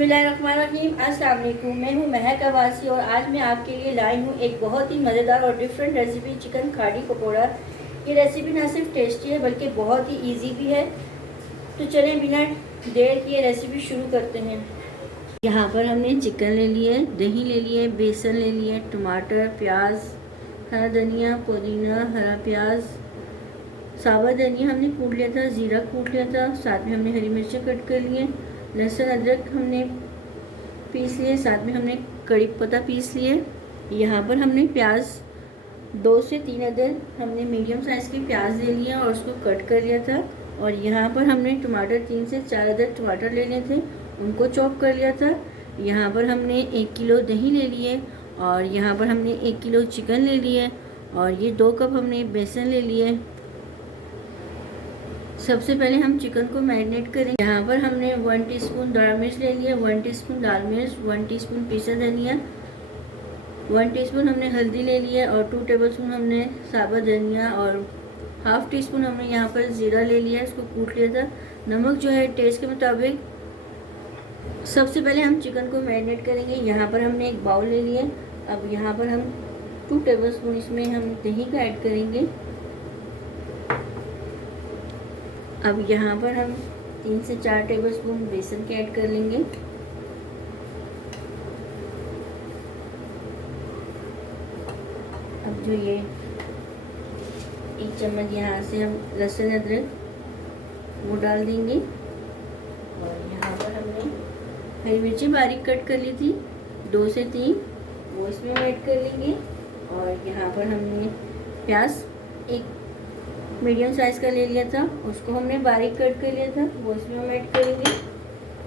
बिस्मिल्लाहिर्रहमानिर्रहीम। अस्सलाम वालेकुम। मैं हूँ महक अब्बासी और आज मैं आपके लिए लाई हूँ एक बहुत ही मज़ेदार और डिफरेंट रेसिपी, चिकन खाड़ी पकौड़ा। ये रेसिपी ना सिर्फ टेस्टी है बल्कि बहुत ही इजी भी है। तो चलें बिना देर किए रेसिपी शुरू करते हैं। यहाँ पर हमने चिकन ले लिए, दही ले लिए, बेसन ले लिए, टमाटर, प्याज, हरा धनिया, पुदीना, हरा प्याज, साबुत धनिया हमने कूट लिया था, ज़ीरा कूट लिया था, साथ में हमने हरी मिर्चें कट कर लिए, लहसुन अदरक हमने पीस लिए, साथ में हमने कड़ी पत्ता पीस लिए। यहाँ पर हमने प्याज 2 से 3 अदद हमने मीडियम साइज़ के प्याज ले लिया और उसको कट कर लिया था। और यहाँ पर हमने टमाटर 3 से 4 अदद टमाटर लेने थे, उनको चॉप कर लिया था। यहाँ पर हमने 1 किलो दही ले लिए और यहाँ पर हमने 1 किलो चिकन ले लिए और ये 2 कप हमने बेसन ले लिए। सबसे पहले हम चिकन को मैरिनेट करेंगे। यहाँ पर हमने 1 टीस्पून दाल मिर्च ले लिया, 1 टीस्पून लाल मिर्च, 1 टीस्पून पिसा धनिया, 1 टीस्पून हमने हल्दी ले लिया और 2 टेबलस्पून हमने साबुत धनिया और हाफ टी स्पून हमने यहाँ पर ज़ीरा ले लिया, इसको कूट लिया था। नमक जो है टेस्ट के मुताबिक। सबसे पहले हम चिकन को मैरिनेट करेंगे। यहाँ पर हमने एक बाउल ले लिया। अब यहाँ पर हम 2 टेबलस्पून इसमें हम दही का ऐड करेंगे। अब यहाँ पर हम 3 से 4 टेबलस्पून बेसन के ऐड कर लेंगे। अब जो ये 1 चम्मच यहाँ से हम लहसुन अदरक वो डाल देंगे और यहाँ पर हमने हरी मिर्ची बारीक कट कर ली थी 2 से 3, वो इसमें ऐड कर लेंगे। और यहाँ पर हमने प्याज 1 मीडियम साइज़ का ले लिया था, उसको हमने बारीक कट कर लिया था, वो इसमें हम ऐड करेंगे।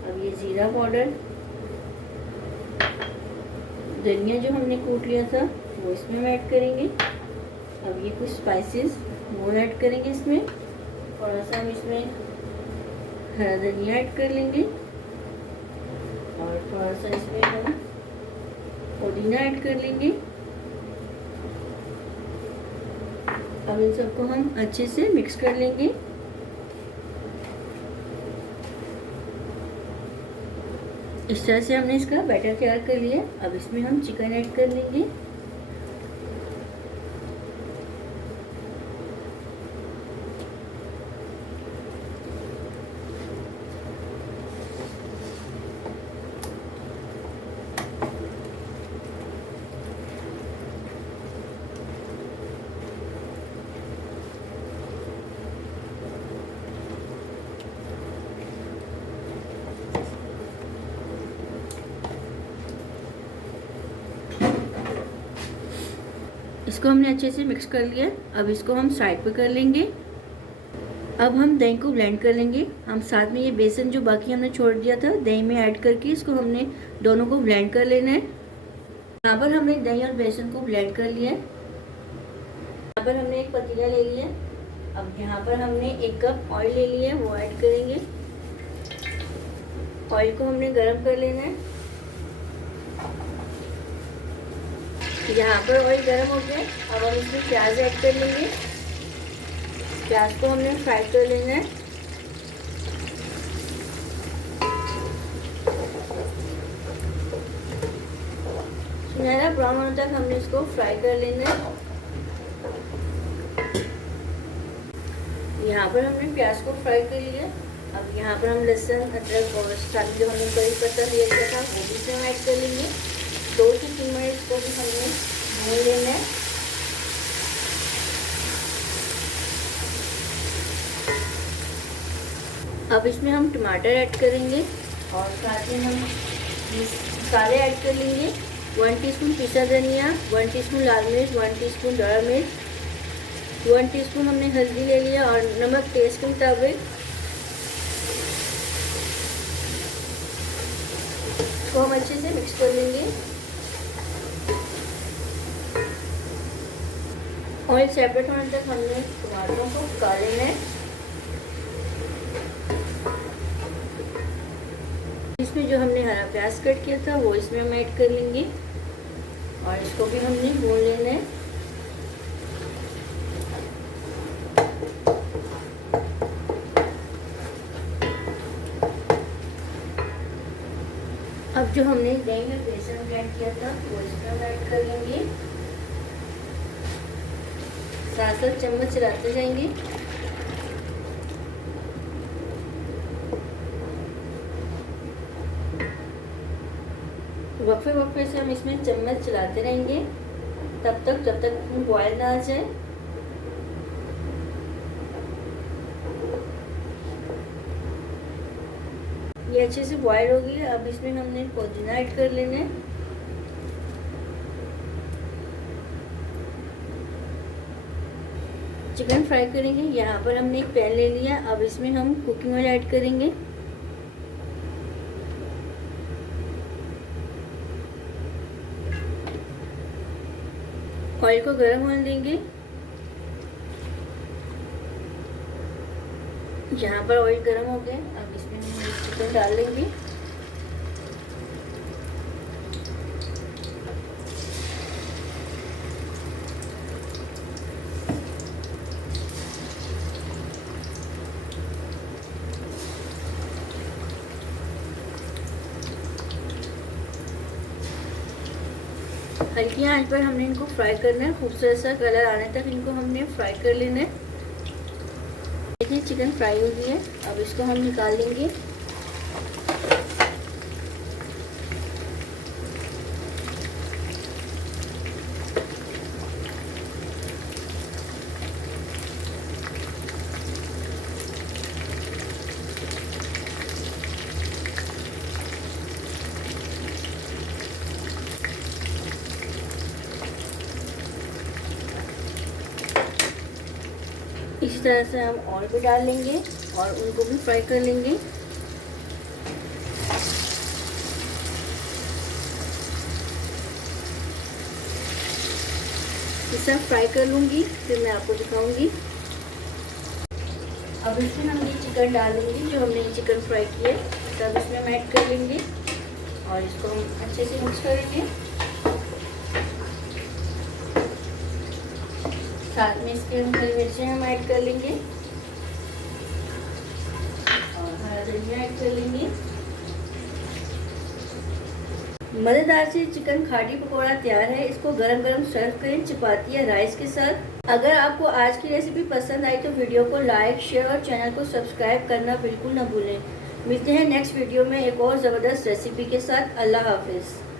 अब ये ज़ीरा पाउडर, धनिया जो हमने कूट लिया था वो इसमें हम ऐड करेंगे। अब ये कुछ स्पाइसेस वो ऐड करेंगे इसमें। थोड़ा सा हम इसमें हरा धनिया ऐड कर लेंगे और थोड़ा सा इसमें हम पुदीना ऐड कर लेंगे। अब इन सबको हम अच्छे से मिक्स कर लेंगे। इस तरह से हमने इसका बैटर तैयार कर लिया। अब इसमें हम चिकन ऐड कर लेंगे। इसको हमने अच्छे से मिक्स कर लिया। अब इसको हम साइड पे कर लेंगे। अब हम दही को ब्लेंड कर लेंगे। हम साथ में ये बेसन जो बाकी हमने छोड़ दिया था दही में ऐड करके इसको हमने दोनों को ब्लेंड कर लेना है। यहाँ पर हमने दही और बेसन को ब्लेंड कर लिया है। यहाँ पर हमने एक पतीला ले लिया। अब यहाँ पर हमने 1 कप ऑयल ले लिया है, वो ऐड करेंगे। ऑयल को हमने गर्म कर लेना है। यहाँ पर ऑयल गर्म हो गया। अब हम इसमें प्याज ऐड कर लेंगे। प्याज को हमने फ्राई कर लेना है। सुनहरा ब्राउन होने तक हमने इसको फ्राई कर लेना है। यहाँ पर हमने प्याज को फ्राई कर लिया। अब यहाँ पर हम लहसुन अदरक और साथ जो हमने कड़ी पत्ता लिया था वो भी इसमें ऐड कर लेंगे। 2 से 3 मिनट इसको भी हमने भून लेना है। अब इसमें हम टमाटर ऐड करेंगे और साथ में हम मसाले ऐड कर लेंगे। 1 टीस्पून पिसा धनिया, 1 टीस्पून लाल मिर्च, 1 टीस्पून हरा मिर्च, 1 टीस्पून हमने हल्दी ले लिया और नमक टेस्ट के मुताबिक। इसको हम अच्छे से मिक्स कर लेंगे। ऑयल सेपरेट होने तक हमने टमाटरों को पका लेना है। इसमें जो हमने हरा प्याज कट किया था वो इसमें हम ऐड कर लेंगे और इसको भी हमने भून लेना है। अब जो हमने दही में बेसन ग्राइंड किया था वो इसमें हम ऐड कर लेंगे। साथ साथ चम्मच चलाते जाएंगे। वक्फे वक्फे से हम इसमें चम्मच चलाते रहेंगे तब तक जब तक बॉयल ना आ जाए। ये अच्छे से बॉयल हो गई है। अब इसमें हमने पुदीना ऐड कर लेना है। चिकन फ्राई करेंगे। यहाँ पर हमने एक पैन ले लिया। अब इसमें हम कुकिंग ऑयल ऐड करेंगे। ऑयल को गर्म होने देंगे। यहाँ पर ऑयल गर्म हो गया। अब इसमें हम चिकन डाल देंगे। हल्की आंच पर हमने इनको फ्राई करना है। खूबसूरत सा कलर आने तक इनको हमने फ्राई कर लेना है। देखिए चिकन फ्राई हो गई है। अब इसको हम निकाल लेंगे। इसी तरह से हम और भी डाल लेंगे और उनको भी फ्राई कर लेंगे। ये सब फ्राई कर लूँगी फिर मैं आपको दिखाऊंगी। अब इसमें हम ये चिकन डाल देंगे जो हमने चिकन फ्राई किया सब इसमें हम ऐड कर लेंगे और इसको हम अच्छे से मिक्स करेंगे। साथ में इसके हम हरी मिर्चें हम ऐड कर लेंगे और हरा धनिया ऐड कर लेंगे। मज़ेदार से चिकन खाड़ी पकौड़ा तैयार है। इसको गरम गरम सर्व करें चपाती या राइस के साथ। अगर आपको आज की रेसिपी पसंद आई तो वीडियो को लाइक शेयर और चैनल को सब्सक्राइब करना बिल्कुल ना भूलें। मिलते हैं नेक्स्ट वीडियो में एक और ज़बरदस्त रेसिपी के साथ। अल्लाह हाफिज़।